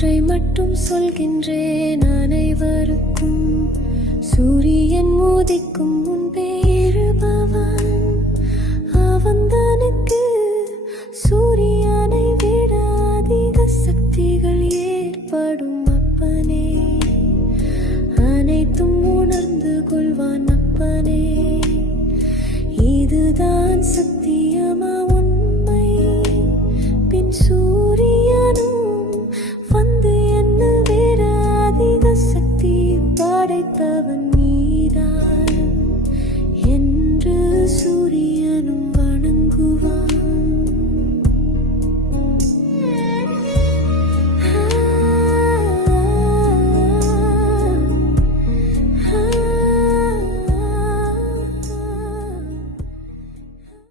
ஒன்றை மட்டும் சொல்கின்றேன் அனைவருக்கும். சூரியன் மோதிக்கும் முன்பே இருபவன் அவன்தானுக்கு சூரியனை விட அதிக சக்திகள் ஏற்படும் அப்பனே. அனைத்தும் உணர்ந்து கொள்வான் அப்பனே. இதுதான் சக்தி. never and